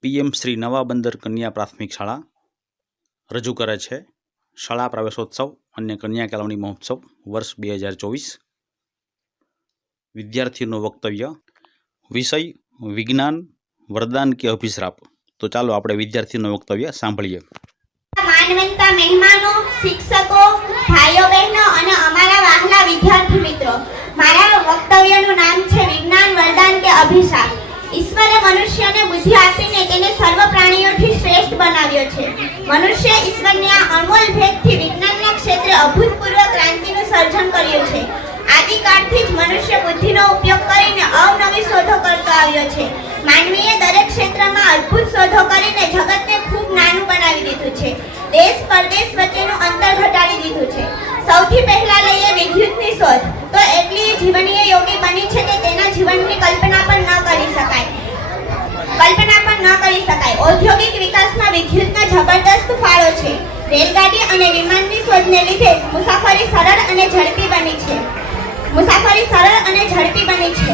PM Shri નવા બંદર કન્યા પ્રાથમિક શાળા રજૂ કરે છે. શાળા પ્રવેશોત્સવ અને કન્યા કેળવણી મહોત્સવ, વર્ષ બે હજાર ચોવીસ. વિદ્યાર્થીઓનું વક્તવ્ય, વિષય, વિજ્ઞાન, વરદાન કે અભિશ્રાપ. તો ચાલો આપણે વિદ્યાર્થીનું વક્તવ્ય સાંભળીએ. માનવંતા, મહેમાનો, શિક્ષકો ભાઈઓ બહેનો અને અમારા વહાલા વિદ્યાર્થી બુદ્ધિ આપીને તેને સર્વ પ્રાણીઓથી શ્રેષ્ઠ બનાવ્યો છે. મનુષ્ય ઈશ્વરની આ અણમોલ ભેદથી વિજ્ઞાનના ક્ષેત્રે અભૂતપૂર્વ ક્રાંતિનું સર્જન કર્યું છે. આદિકાળથી જ મનુષ્ય બુદ્ધિનો ઉપયોગ કરીને અવનવી શોધો કરતો આવ્યો છે. માનવીએ દરેક ક્ષેત્રમાં અદ્ભુત શોધો કરીને જગતને ખૂબ નાનું બનાવી દીધું છે. દેશ પરદેશ વચ્ચેનું અંતર ઘટાડી દીધું છે. સૌથી પહેલા લઈએ વિદ્યુતની શોધ. તો એટલી જીવનીય યોગી બની છે કે તેના જીવનની કલ્પના પણ ન કરી શકાય કલ્પના પણ ન કરી શકાય. ઔદ્યોગિક વિકાસમાં વિદ્યુતનો જબરદસ્ત ફાળો છે. રેલગાડી અને વિમાનની શોધને લીધે મુસાફરી સરળ અને ઝડપી બની છે. મુસાફરી સરળ અને ઝડપી બની છે.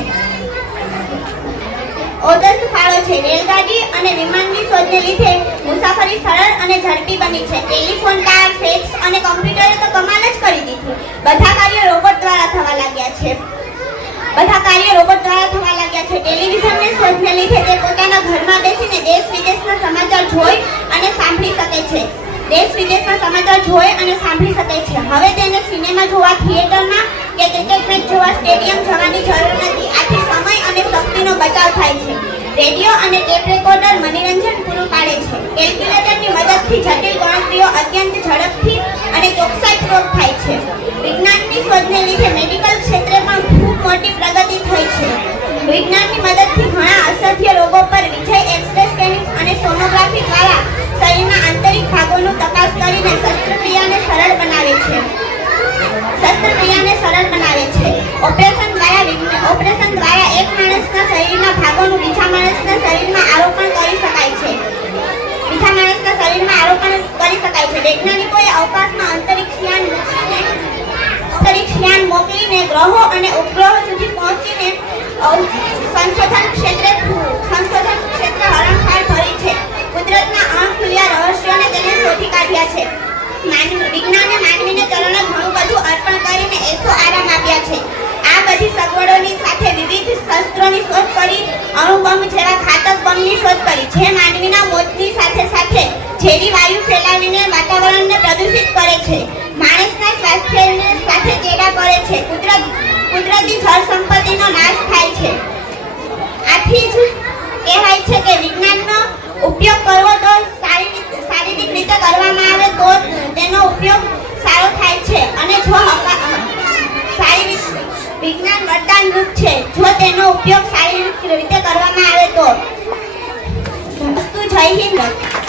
ઓદસ્ત ફાળો છે. રેલગાડી અને વિમાનની શોધને લીધે મુસાફરી સરળ અને ઝડપી બની છે. ટેલિફોન, કાર, ફેક્સ અને કમ્પ્યુટરે તો કમાલ જ કરી દીધી. બધા કાર્યો રોબોટ દ્વારા થવા લાગ્યા છે બધા કાર્યો રોબોટ દ્વારા થવા લાગ્યા ટેલિવિઝનની શોધને લીધે તે પોતાના ઘરમાં બેસીને દેશ વિદેશના સમાચાર જોઈ અને સાંભળી શકે છે. દેશ વિદેશના સમાચાર જોઈ અને સાંભળી શકે છે. હવે તેને સિનેમા જોવા, થિયેટરમાં કે ક્રિકેટ મેચ જોવા સ્ટેડિયમ જવાની જરૂર નથી. આથી સમય અને શક્તિનો બચાવ થાય છે. રેડિયો અને ટેપ રેકોર્ડર મનોરંજન પૂરું પાડે છે. કેલ્ક્યુલેટરની મદદથી જટિલ ગણતરીઓ અત્યંત ઝડપથી અને ચોકસાઈપૂર્વક થાય છે. વિજ્ઞાનની શોધને લીધે મેડિકલ ક્ષેત્રે પણ ખૂબ મોટી પ્રગતિ થઈ છે. વિજ્ઞાનની મદદથી ઘણા અસભ્ય રોગો પર વિજય એક્સરે સ્કેનિંગ અને સોનોગ્રાફી દ્વારા શરીરના આંતરિક ભાગોનું તપાસ કરીને શસ્ત્રક્રિયાને સરળ બનાવે છે. શસ્ત્રક્રિયાને સરળ બનાવે છે. ઓપરેશન દ્વારા ઓપરેશન દ્વારા એક માણસના શરીરના ભાગોનું બીજા માણસના શરીરમાં આરોપણ કરી શકાય છે. બીજા માણસના શરીરમાં આરોપણ કરી શકાય છે. વૈજ્ઞાનિકોએ અવકાશમાં અંતરિક્ષ ગ્રહો અને ઉપગ્રહો સુધી પહોંચીને સંશોધન ક્ષેત્રે સંશોધન ક્ષેત્ર હરણફાળ ભરી છે. કુદરતના અણખુલ્યા રહસ્યોને તેને શોધી કાઢ્યા છે. માનવી, વિજ્ઞાને માનવીને ચરણે ઘણું બધું અર્પણ કરીને એસો આરામ આપ્યા છે. આ બધી સગવડોની સાથે વિવિધ શસ્ત્રોની શોધ કરી અણુબોમ્બ જેવા ઘાતક બોમ્બની શોધ કરી, જે માનવીના મોતની સાથે સાથે ઝેરી વાયુ ફેલાવીને વાતાવરણને પ્રદૂષિત કરે છે. વિજ્ઞાન વરદાનરૂપ છે. જો તેનો ઉપયોગ સારી રીતે કરવામાં આવે તો જય હિન્દ.